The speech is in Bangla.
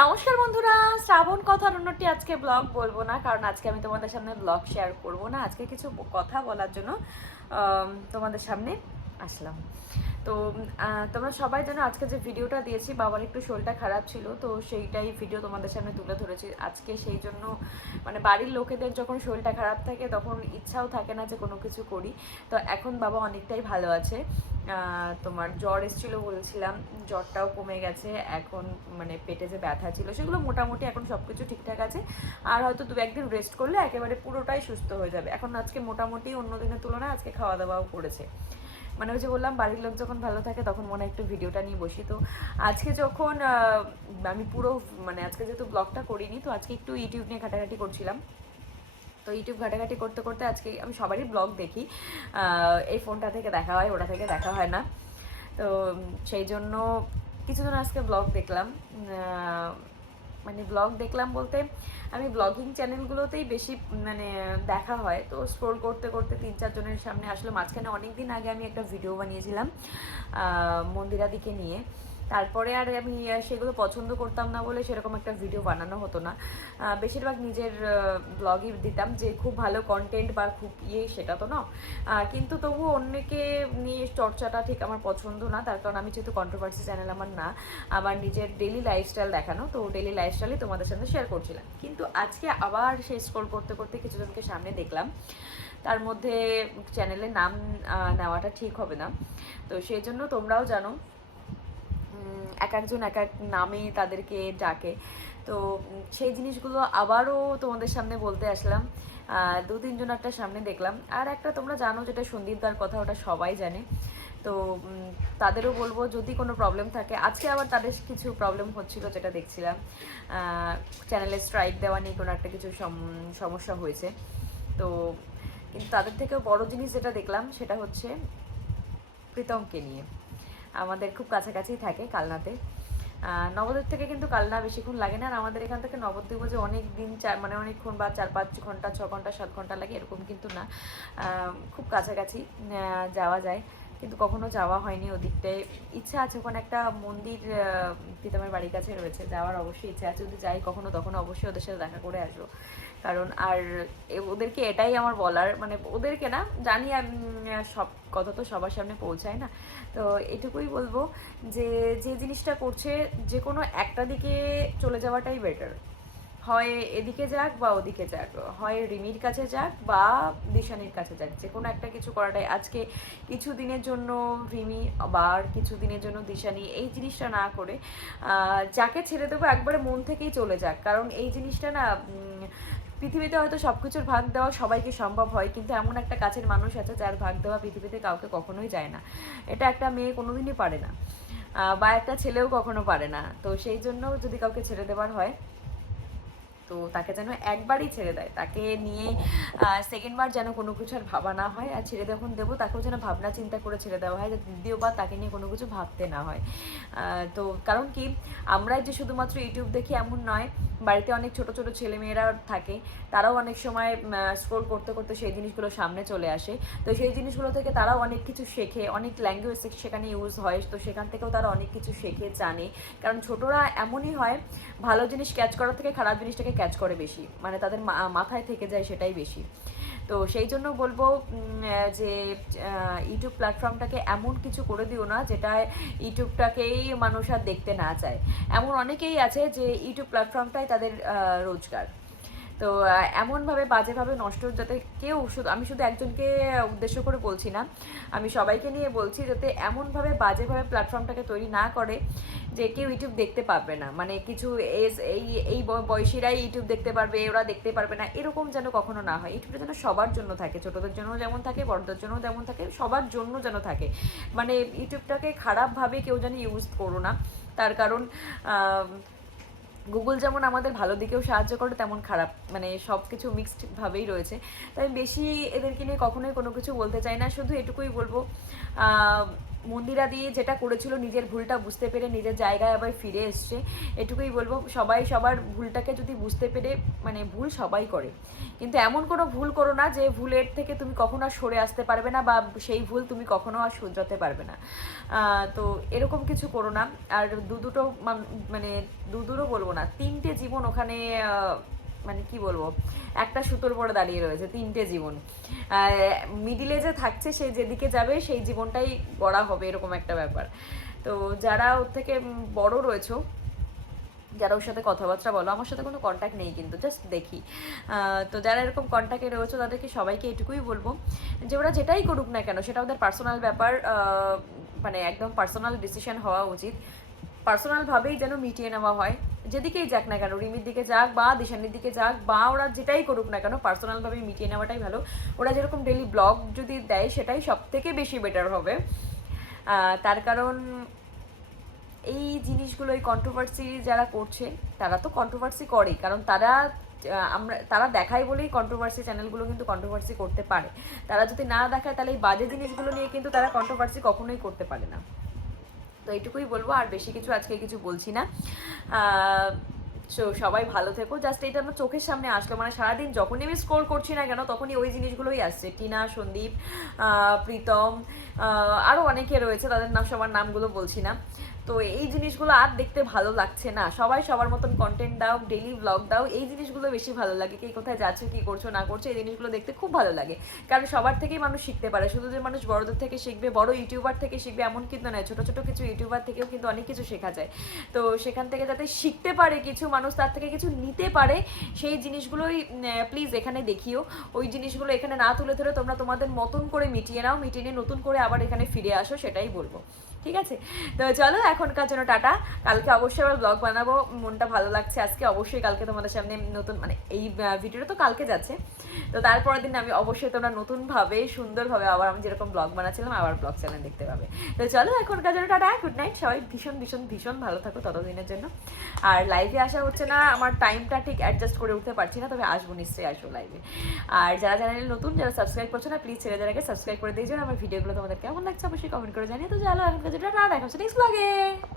নমস্কার বন্ধুরা, শ্রাবণ কথার অন্যটি আজকে ব্লগ বলবো না, কারণ আজকে আমি তোমাদের সামনে ব্লগ শেয়ার করব না। আজকে কিছু কথা বলার জন্য তোমাদের সামনে আসলাম। তো তোমরা সবাই জানো আজকে যে ভিডিওটা দিয়েছি, বাবার একটু শরীরটা খারাপ ছিল, তো সেইটাই ভিডিও তোমাদের সামনে তুলে ধরেছি আজকে। সেই জন্য মানে বাড়ির লোকেদের যখন শরীরটা খারাপ থাকে তখন ইচ্ছাও থাকে না যে কোনো কিছু করি। তো এখন বাবা অনেকটাই ভালো আছে। তোমার জ্বর এসেছিল বলছিলাম, জ্বরটাও কমে গেছে। এখন মানে পেটে যে ব্যথা ছিল সেগুলো মোটামুটি এখন সব কিছু ঠিকঠাক আছে। আর হয়তো দু একদিন রেস্ট করলে একেবারে পুরোটাই সুস্থ হয়ে যাবে। এখন আজকে মোটামুটি অন্য দিনের তুলনায় আজকে খাওয়া দাওয়াও করেছে। মানে ওই যে বললাম, বাড়ির লোক যখন ভালো থাকে তখন মনে হয় একটু ভিডিওটা নিয়ে বসি। তো আজকে যখন আমি পুরো মানে আজকে যেহেতু ব্লগটা করিনি, তো আজকে একটু ইউটিউব নিয়ে ঘাটাঘাটি করছিলাম। তো ইউটিউব ঘাটাঘাটি করতে করতে আজকে আমি সবারই ব্লগ দেখি, এই ফোনটা থেকে দেখা হয়, ওটা থেকে দেখা হয় না। তো সেই জন্য কিছুদিন আজকে ব্লগ দেখলাম। মানে ব্লগ দেখলাম বলতে আমি ব্লগিং চ্যানেলগুলোতেই বেশি মানে দেখা হয়। তো স্ক্রোল করতে করতে 3-4 জনের সামনে আসলে। মাঝখানে অনেক দিন আগে আমি একটা ভিডিও বানিয়েছিলাম মন্দিরাদিকে নিয়ে। তারপরে আর আমি সেগুলো পছন্দ করতাম না বলে সেরকম একটা ভিডিও বানানো হতো না। বেশিরভাগ নিজের ব্লগই দিতাম, যে খুব ভালো কন্টেন্ট বা খুব সেটা তো না। কিন্তু তবু অন্যকে নিয়ে চর্চাটা ঠিক আমার পছন্দ না, তার কারণ আমি যেহেতু কন্ট্রোভার্সি চ্যানেল আমার না, আমার নিজের ডেলি লাইফস্টাইল দেখানো। তো ডেলি লাইফস্টাইলই তোমাদের সাথে শেয়ার করছিলাম। কিন্তু আজকে আবার সেই স্ক্রল করতে করতে কিছুজনকে সামনে দেখলাম, তার মধ্যে চ্যানেলের নাম নেওয়াটা ঠিক হবে না। তো সেই জন্য তোমরাও জানো এক একজন এক এক নামে তাদেরকে ডাকে। তো সেই জিনিসগুলো আবারও তোমাদের সামনে বলতে আসলাম। 2-3 জন একটা সামনে দেখলাম, আর একটা তোমরা জানো যেটা সন্দীপদার কথা, ওটা সবাই জানে। তো তাদেরও বলবো যদি কোনো প্রবলেম থাকে। আজকে আবার তাদের কিছু প্রবলেম হচ্ছিল যেটা দেখছিলাম, চ্যানেলে স্ট্রাইক দেওয়া নিয়ে কোনো একটা কিছু সমস্যা হয়েছে। তো কিন্তু তাদের থেকেও বড় জিনিস যেটা দেখলাম সেটা হচ্ছে প্রীতমকে নিয়ে। আমাদের খুব কাছাকাছি থাকে কালনাতে। নবদ্বীপ থেকে কিন্তু কালনা বেশিক্ষণ লাগে না, আর আমাদের এখান থেকে নবদ্বীপ যে অনেক দিন মানে অনেকক্ষণ বা 4-5 ঘন্টা 6 ঘন্টা 7 ঘন্টা লাগে এরকম কিন্তু না। খুব কাছাকাছি যাওয়া যায়, কিন্তু কখনো যাওয়া হয়নি ওদিকটায়। ইচ্ছা আছে, ওখানে একটা মন্দির প্রীতমের বাড়ির কাছে রয়েছে, যাওয়ার অবশ্যই ইচ্ছা আছে। যদি যাই কখনো তখন অবশ্যই ওদের সাথে দেখা করে আসবো। কারণ আর ওদেরকে এটাই আমার বলার, মানে ওদেরকে না জানি আমি, সব কথা তো সবার সামনে পৌঁছায় না। তো এটুকুই বলবো যে যে জিনিসটা করছে যে কোনো একটা দিকে চলে যাওয়াটাই বেটার। হয় এদিকে যাক বা ওদিকে যাক, হয় রিমির কাছে যাক বা দিশানির কাছে যাক, যে কোনো একটা কিছু করাটাই। আজকে কিছু দিনের জন্য রিমি বা আর কিছু দিনের জন্য দিশানি, এই জিনিসটা না করে যাকে ছেড়ে দেবো একবারে মন থেকেই চলে যাক। কারণ এই জিনিসটা না পৃথিবীতে হয়তো সব কিছুর ভাগ দেওয়া সবাইকে সম্ভব হয়, কিন্তু এমন একটা কাছের মানুষ আছে যার ভাগ দেওয়া পৃথিবীতে কাউকে কখনোই যায় না। এটা একটা মেয়ে কোনোদিনই পারে না, বা একটা ছেলেও কখনো পারে না। তো সেই জন্য যদি কাউকে ছেড়ে দেওয়ার হয় তো তাকে যেন একবারই ছেড়ে দেয়, তাকে নিয়ে সেকেন্ডবার যেন কোনো কিছু আর ভাবা না হয়। আর ছেড়ে যখন দেবো তাকেও যেন ভাবনা চিন্তা করে ছেড়ে দেওয়া হয়, যে দ্বিতীয়বার তাকে নিয়ে কোনো কিছু ভাবতে না হয়। তো কারণ কি, আমরাই যে শুধুমাত্র ইউটিউব দেখি এমন নয়, বাড়িতে অনেক ছোট ছোট ছেলেমেয়েরা থাকে, তারাও অনেক সময় স্ক্রোল করতে করতে সেই জিনিসগুলো সামনে চলে আসে। তো সেই জিনিসগুলো থেকে তারাও অনেক কিছু শেখে, অনেক ল্যাঙ্গুয়েজ সেখানে ইউজ হয়, তো সেখান থেকেও তারা অনেক কিছু শেখে, জানে। কারণ ছোটরা এমনই হয়, ভালো জিনিস ক্যাচ করার থেকে খারাপ জিনিসটাকে ক্যাচ করে বেশি, মানে তাদের মাথায় থেকে যায় সেটাই বেশি। তো সেই জন্য বলবো যে ইউটিউব প্ল্যাটফর্মটাকে এমন কিছু করে দিও না যেটায় ইউটিউবটাকেই মানুষ আর দেখতে না চায়। এমন অনেকেই আছে যে ইউটিউব প্ল্যাটফর্মটাই তাদের রোজগার। তো এমনভাবে বাজেভাবে নষ্ট, যাতে কেউ আমি শুধু একজনকে উদ্দেশ্য করে বলছি না, আমি সবাইকে নিয়ে বলছি, যাতে এমনভাবে বাজেভাবে প্ল্যাটফর্মটাকে তৈরি না করে যে কেউ ইউটিউব দেখতে পারবে না। মানে কিছু এই এই বয়সীরাই ইউটিউব দেখতে পারবে, ওরা দেখতে পারবে না, এরকম যেন কখনো না হয়। ইউটিউবটা যেন সবার জন্য থাকে, ছোটদের জন্য যেমন থাকে, বড়দের জন্য যেমন থাকে, সবার জন্য যেন থাকে। মানে ইউটিউবটাকে খারাপভাবে কেউ যেন ইউজ করো না। তার কারণ গুগল যেমন আমাদের ভালো দিকেও সাহায্য করে, তেমন খারাপ, মানে সব কিছু মিক্সডভাবেই রয়েছে। তাই বেশি এদেরকে নিয়ে কখনোই কোনো কিছু বলতে চাই না। শুধু এটুকুই বলবো, মন্দিরা দিয়ে যেটা করেছিল নিজের ভুলটা বুঝতে পেরে নিজের জায়গায় আবার ফিরে এসছে। এটুকুই বলবো, সবাই সবার ভুলটাকে যদি বুঝতে পেরে, মানে ভুল সবাই করে, কিন্তু এমন কোনো ভুল করো না যে ভুলের থেকে তুমি কখনো আর সরে আসতে পারবে না, বা সেই ভুল তুমি কখনো আর শুধরাতে পারবে না। তো এরকম কিছু করো না। আর দুটো মানে দুটো বলবো না, 3টে জীবন ওখানে, মানে কি বলবো, একটা সুতোর পরে দাঁড়িয়ে রয়েছে 3টে জীবন। মিডিলে যে থাকছে সে যেদিকে যাবে সেই জীবনটাই গড়া হবে, এরকম একটা ব্যাপার। তো যারা ওর থেকে বড় রয়েছে, যারা ওর সাথে কথাবার্তা বলো, আমার সাথে কোনো কন্ট্যাক্ট নেই কিন্তু জাস্ট দেখি, তো যারা এরকম কন্ট্যাক্টে রয়েছে তাদেরকে সবাইকে এটুকুই বলবো যে ওরা যেটাই করুক না কেন সেটা ওদের পার্সোনাল ব্যাপার, মানে একদম পার্সোনাল ডিসিশন হওয়া উচিত, পার্সোনালভাবেই যেন মিটিয়ে নেওয়া হয়। যেদিকেই যাক না কেন, রিমির দিকে যাক বা দিশানির দিকে যাক, বা ওরা যেটাই করুক না কেন পার্সোনালভাবে মিটিয়ে নেওয়াটাই ভালো। ওরা যেরকম ডেলি ব্লগ যদি দেয় সেটাই সব থেকে বেশি বেটার হবে। তার কারণ এই জিনিসগুলো, এই কন্ট্রোভার্সি যারা করছে তারা তো কন্ট্রোভার্সি করেই, কারণ তারা দেখায় বলেই কন্ট্রোভার্সি চ্যানেলগুলো কিন্তু কন্ট্রোভার্সি করতে পারে। তারা যদি না দেখায় তাহলে এই বাজে জিনিসগুলো নিয়ে কিন্তু তারা কন্ট্রোভার্সি কখনোই করতে পারে না। তো এইটুকুই বলবো, আর বেশি কিছু আজকে কিছু বলছি না। সবাই ভালো থেকো। জাস্ট এটা আমার চোখের সামনে আসলো, মানে সারাদিন যখনই আমি স্ক্রোল করছি না কেন তখনই ওই জিনিসগুলোই আসছে। টিনা, সন্দীপ, প্রীতম, আরও অনেকে রয়েছে, তাদের সবার নামগুলো বলছি না। তো এই জিনিসগুলো আর দেখতে ভালো লাগছে না। সবাই সবার মতন কন্টেন্ট দাও, ডেইলি ব্লগ দাও, এই জিনিসগুলো বেশি ভালো লাগে। কে কোথায় যাচ্ছে, কী করছো না করছো, এই জিনিসগুলো দেখতে খুব ভালো লাগে। কারণ সবার থেকেই মানুষ শিখতে পারে, শুধু যে মানুষ বড়দের থেকে শিখবে, বড় ইউটিউবার থেকে শিখবে এমন কিন্তু নয়, ছোটো ছোটো কিছু ইউটিউবার থেকেও কিন্তু অনেক কিছু শেখা যায়। তো সেখান থেকে যাতে শিখতে পারে কিছু মানুষ, তার থেকে কিছু নিতে পারে, সেই জিনিসগুলোই প্লিজ এখানে দেখিও। ওই জিনিসগুলো এখানে না তুলে ধরে তোমরা তোমাদের মতন করে মিটিয়ে নাও, মিটিয়ে নিয়ে নতুন করে আবার এখানে ফিরে আসো, সেটাই বলবো। ঠিক আছে, তো চলো এখনকার জন্য টাটা। কালকে অবশ্যই আবার ব্লগ বানাবো, মনটা ভালো লাগছে আজকে। অবশ্যই কালকে তোমাদের সামনে নতুন, মানে এই ভিডিওটা তো কালকে যাচ্ছে, তো তারপরের দিন আমি অবশ্যই তোমরা নতুনভাবে সুন্দরভাবে আবার আমি যেরকম ব্লগ বানাচ্ছিলাম আবার ব্লগ চ্যানেল দেখতে পাবে। তো চলো এখনকার জন্য টাটা, গুড নাইট। সবাই ভীষণ ভীষণ ভীষণ ভালো থাকো ততদিনের জন্য। আর লাইভে আসা হচ্ছে না, আমার টাইমটা ঠিক অ্যাডজাস্ট করে উঠতে পারছি না, তবে আসবো, নিশ্চয়ই আসবো লাইভে। আর যারা চ্যানেলে নতুন, যারা সাবস্ক্রাইব করছো না, প্লিজ ছেড়ে আগে সাবস্ক্রাইব করে দিয়ে যাও। আমার ভিডিওগুলো তোমাদের কেমন লাগছে অবশ্যই কমেন্ট করে জানিয়ে। তো চলো এখনকার জন্য টাটা, দেখা হচ্ছে নেক্সট ব্লগে।